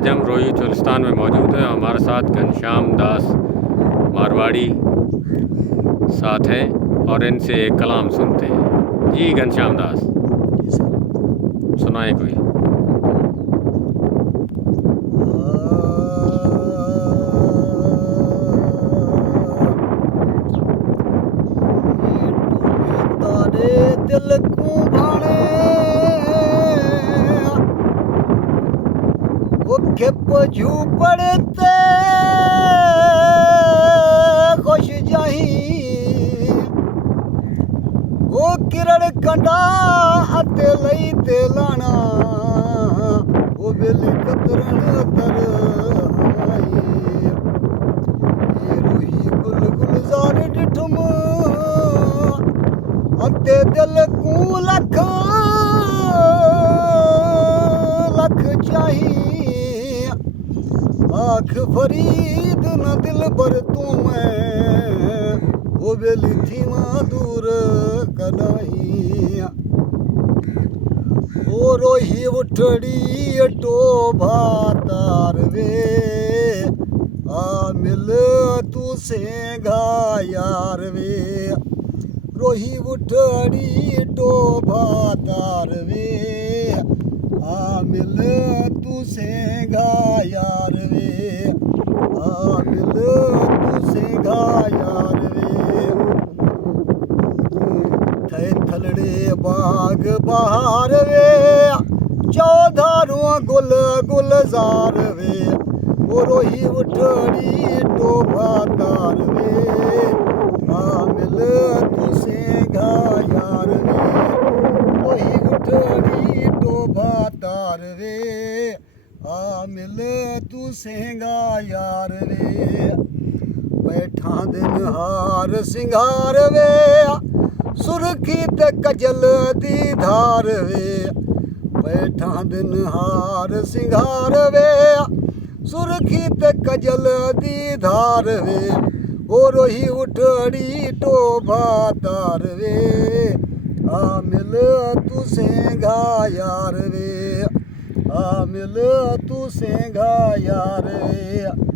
आज हम रोही चुलिस्तान में मौजूद हैं। हमारे साथ घनश्याम दास मारवाड़ी साथ हैं और इनसे एक कलाम सुनते हैं। जी घनश्याम दास, सुनाए कोई। दिल को भाणे वो खेप झूपड़ते खुश जाही वो किरण कंडा अते लई ते लाना वो बेली कतरण तर आई ये रोही गुल गुलजार डिठुम अते दिल को लख लख चाहिए आख फरीद न दिल पर तू मैं वो बेली थी मां दूर कदाई ओ रोही उठड़ी टोभा तार वे आ मिल तू सेगा यार वे रोही उठड़ी टोभा तार वे आ मिल तू सेगा यार वे आ मिल तू सेगा यार वे थे थलड़े बाग बहार वे चौधारों गुल गुलजार वे ओ रोही उठड़ी टोभा तार वे आ मिल तू सेगा यार वे रोही उठड़ी टोभा तार वे आ मिल तू सेगा यार वे बैठा दिन हार सिंगार वे सुरखी ते कजल दी धार वे बैठा दिन हार सिंगार वे सुरखी ते कजल दी धार वे ओ रोही उठड़ी टोभा तार वे आ मिल तू सेगा यार वे आ मिल तू सेगा यार वे।